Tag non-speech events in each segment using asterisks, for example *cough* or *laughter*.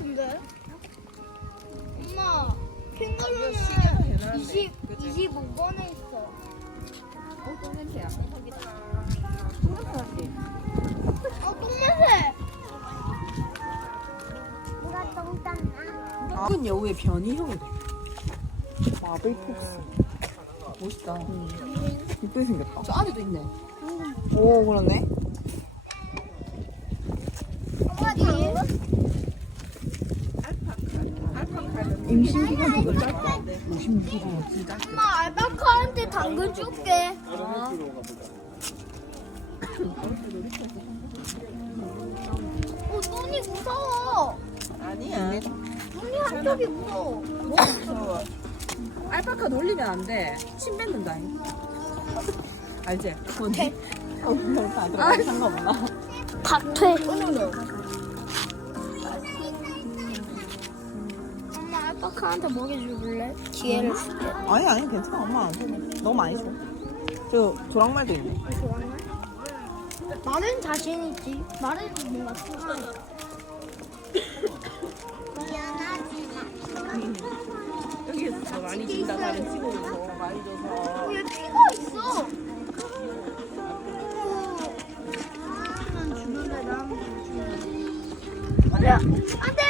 있는데? 엄마, 캥거루는 대단한데. 20, 그치? 25번에 있어. 어, 똥 냄새야. 똥이다. 똥냄새 어, 똥냄새! 누가 똥 쌌나? 아, 여우의 변이형이다. 마블 폭스. 멋있다. 이쁘게 생겼다. 저 안에도 있네. 오, 그러네. 엄마, 뒤에? 임신 기간이 더 짧다. 56일. 진짜. 엄마, 알바카한테 당근 줄게. 어, 눈이 무서워. 아니야. 눈이 한쪽이 무서워. 뭐가 무서워. 알파카 놀리면 안 돼. 침 뱉는다. 알지? 뭔지? 어, 다 들어가. 상관없나? 닭퇴. 엄마, 알 카한테 먹여줄래? 기회를 줄게. 아니, 아니, 괜찮아. 엄마 안 줘. 너무 많이 줘. 저 조랑말도 있네. 말은 자신 있지. 말은 뭔가 투자. 여기에서 많이 준다. 다른 친구들 더 많이 줘서. 왜 피가 있어? 주는데 나는 주는데. 야, 안 돼!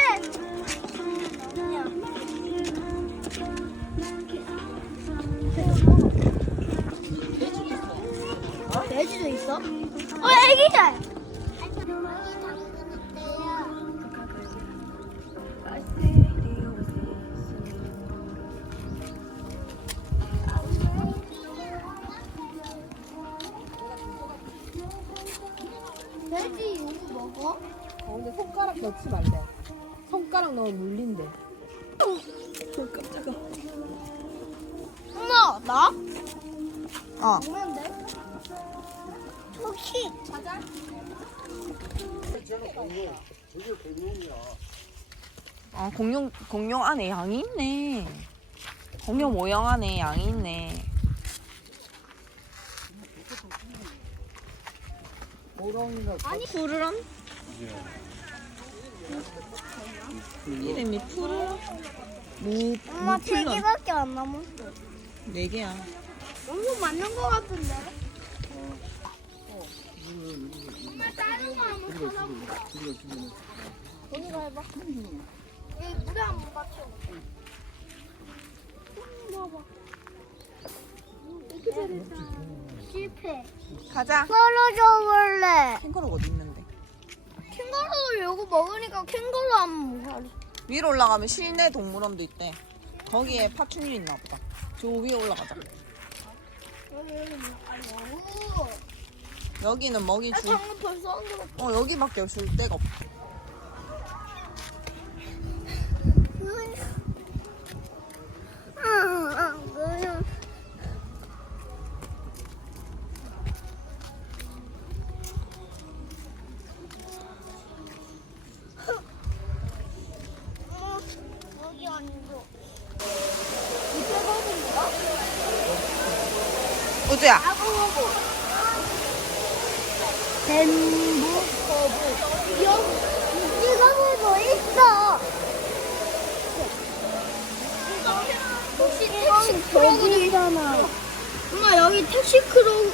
넣지 말래. 손가락 넣으면 물린대. 깜짝아. 엄마, 나? 어. 혹시 가자. 아, 공룡, 공룡 안에 양이 있네. 공룡 모형 안에 양이 있네. 아니, 푸르런? 이름이 푸르런? 무, 엄마 세 무플런. 개밖에 안 남았어. 네 개야. 너무 맞는 거 같은데? 엄마 다른 거 한번 찾아볼까? 언니가 해봐. 여기 물에 한번 맞춰볼게. 음, 봐봐. 이렇게 잘했다. 실패. 가자. 떨어져 볼래. 캥거루가 어디 있는데? 캥거루 요거 먹으니까 캥거루 한번 먹어. 위로 올라가면 실내 동물원도 있대. 거기에 파충류 있나 보다. 저 위에 올라가자. 여기 여기. 여기는 먹이 아 줄, 방금 벌써 안 들었어. 어, 여기밖에 줄 데가 없어. 여기 앉아. 밑에 거기인가? 우주야. 아구호구. 뱀부 거부. 여기 이거도 있어. 혹시 택시 크로그도 있잖아. 엄마 여기 택시 크로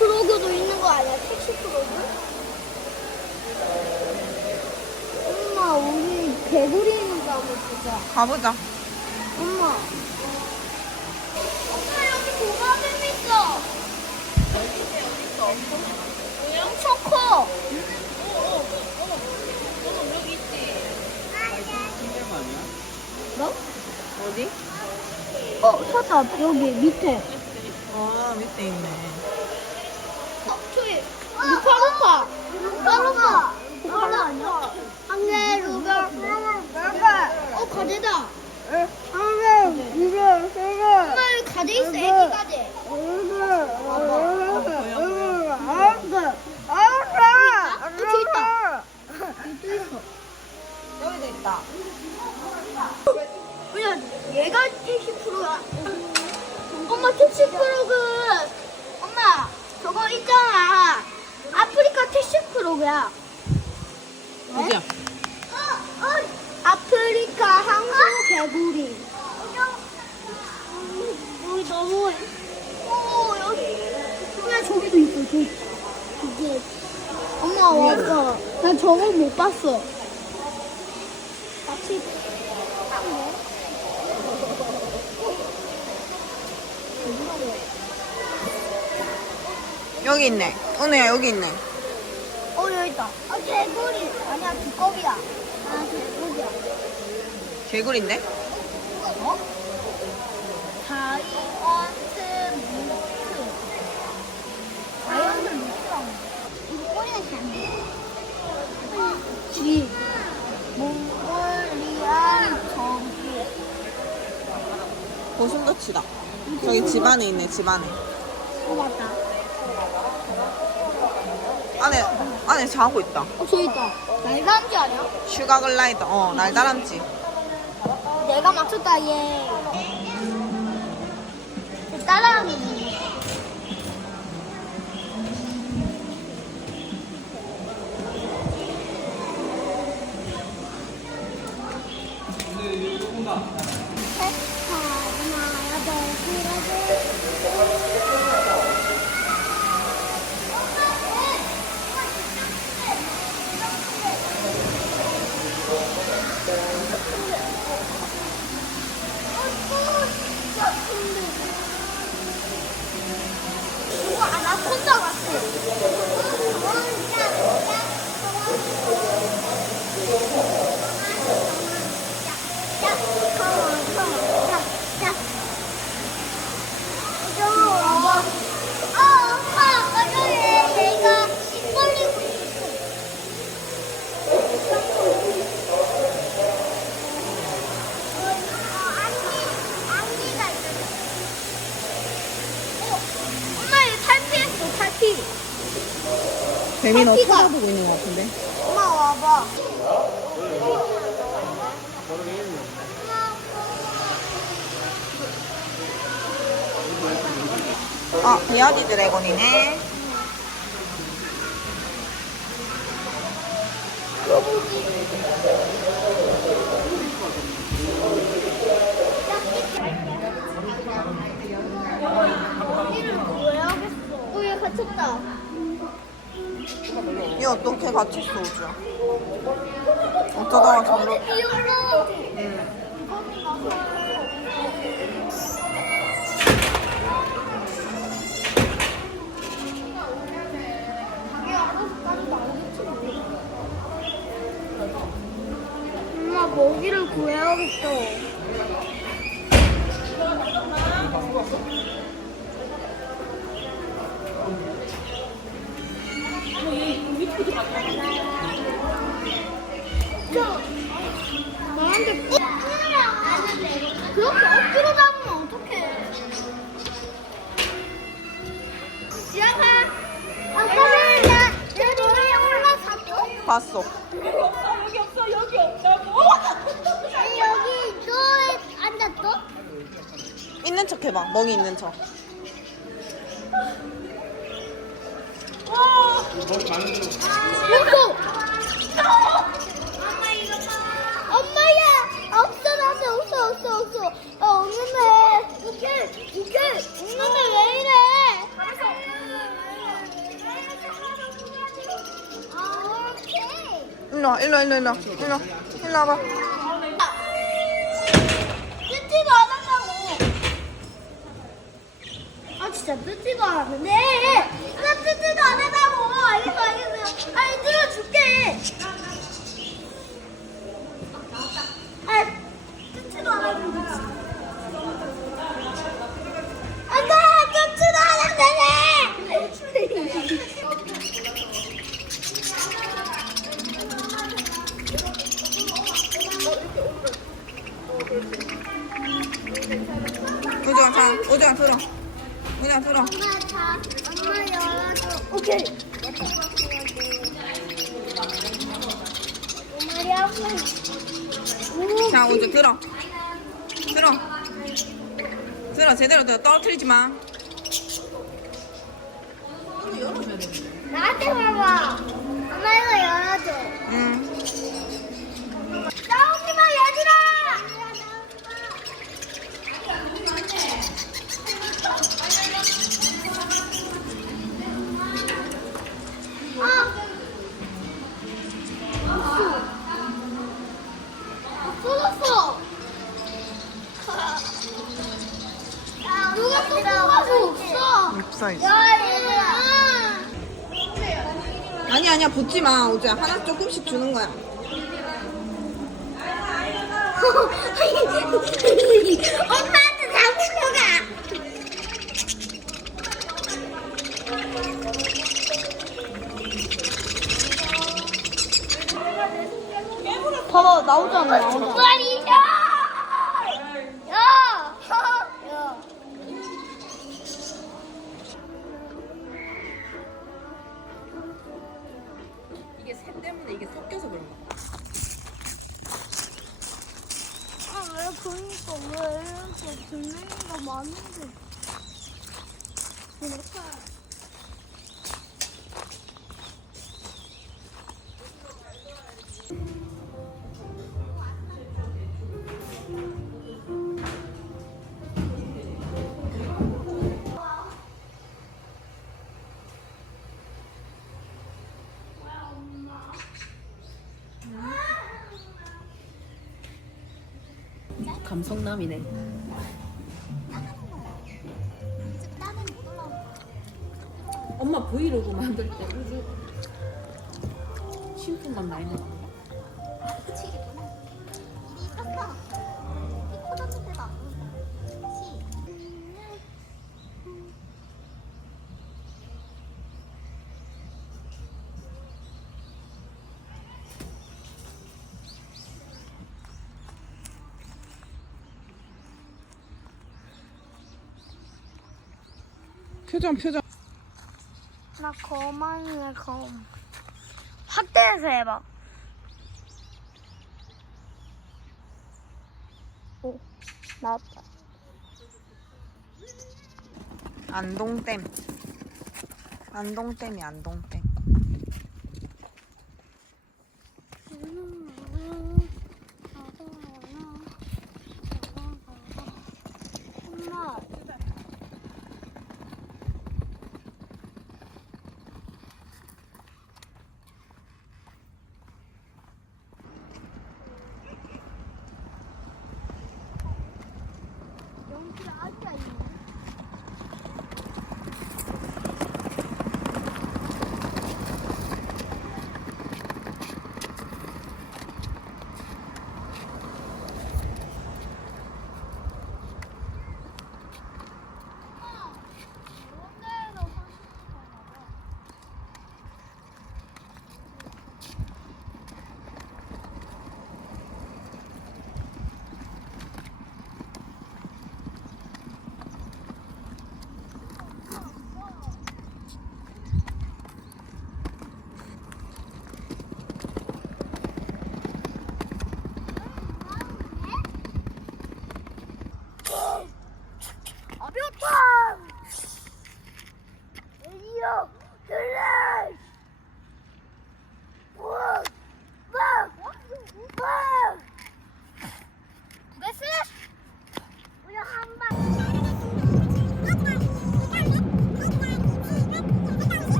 크로그도 있는 거 아니야? 택시 크로그? 엄마 우리 개구리 있는가 한번 보자. 가보자. 엄마 여기 도마뱀 있어. 어디 있어? 어디 있어? 엄청 커. 뭐? 어디? 어, 찾아. 여기 밑에. 아, 밑에 있네. 어, 저기. 루파루파. 루파루파. 루파루 아니야? 한개 루가. 어, 가재다. 엄마 여기 가재 있어. 애기 가재. 아, 저기 있다. 또 있어. 여기도 있다. 그냥 얘가 택시 프로야. 엄마 택시 프로그. 엄마 저거 있잖아. 아프리카 택시 프로그야. 어디야? 어, 어, 아프 개구리. 여기 너무. 오 여기. 그냥 저기도 있어. 저기. 이게. 엄마 와봐. 난 저걸 못 봤어. 여기 있네. 은우야 여기 있네. 어 여기 있다. 아 개구리. 아니야 두꺼비야. 아 개구리야. 개구리인데? 어? 자이언트 무트. 자이언트 무트라고. 이거 꼬리가 잘안 쥐. 몽골리안 저기. 고슴도치다. 저기 집 안에 있네 집 안에. 어 맞다. 안에 안에 자고 있다. 어 저기 있다. 날간지 아니야? 슈가 글라이더. 어 날다람쥐. 내가 맞췄다 얘. 따라하는 뱀이 너. 쳐다보고 있는 것 같은데. 엄마 와봐 아 비아디 드래곤이네. 어얘 갇혔다 얘 어떻게 갇혔어 우주야? 어쩌다가 저로 엄마 먹이를 구해야겠어 나한테 꼭 그렇게 억지로 잡으면 어떡해 지아가 아까는 나 여기 올라갔어? 봤어. 여기 너에 앉았어? 있는 척 해봐. 멍이 있는 척. 없어. 엄마야, 없어 나한테 없어 없어 없어. 어, 없는데. 오케이 오케이. 없는데 왜 이래? 아. 일로 와, 일로 와, 일로 와, 일로 와. 일로 와. 일로 와봐. 뜯지도 않았다고. 아 진짜 뜯지도 않았는데. 나 뜯지도 알겠어. 아니 들어줄게. 아 뜯지도 않았는데. 안 돼 뜯지도 않았는데. 우주야, 자, 우주야, 들어. 우주야, 들어. 엄마 자, 엄마 열어줘. 오케이. 엄마리 아파. 오, 자, 우주 들어. 들어. 들어, 제대로 들어. 떨어뜨리지 마. 나한테 봐봐. 엄마 이거 열어 붙지 마 우주야 하나 조금씩 주는 거야. *laughs* 엄마한테 잡으러 가. 봐봐 나오잖아. 야. 이게 섞여서 그런 거야. 아왜 그러니까 왜 이렇게 들리기가 많은데? 감성남이네. 엄마 브이로그 만들 때 우주 신풍감 많이 내. 미치겠구나. 표정 표정. 나 거만이야 검. 확대해서 해봐. 오 나왔다. 안동댐. 안동댐이 안동댐. Arkadaşlar